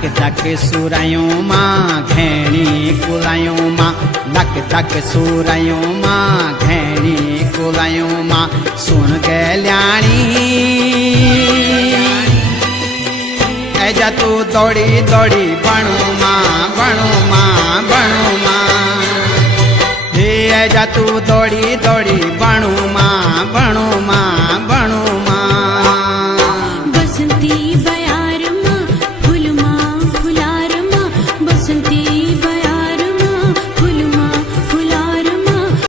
धक धक सुरायों माँ घेणी कुलायों माँ धक धक सुरायों माँ घेणी कुलायों माँ सुन गल्याणी ऐजा तू दौड़ी दौड़ी बणु माँ बणु माँ बणु माँ हे ऐजा तू दौड़ी दौड़ी बणु माँ बणु माँ बणु माँ बसंती बयार माँ फुल माँ फुलार माँ बसंती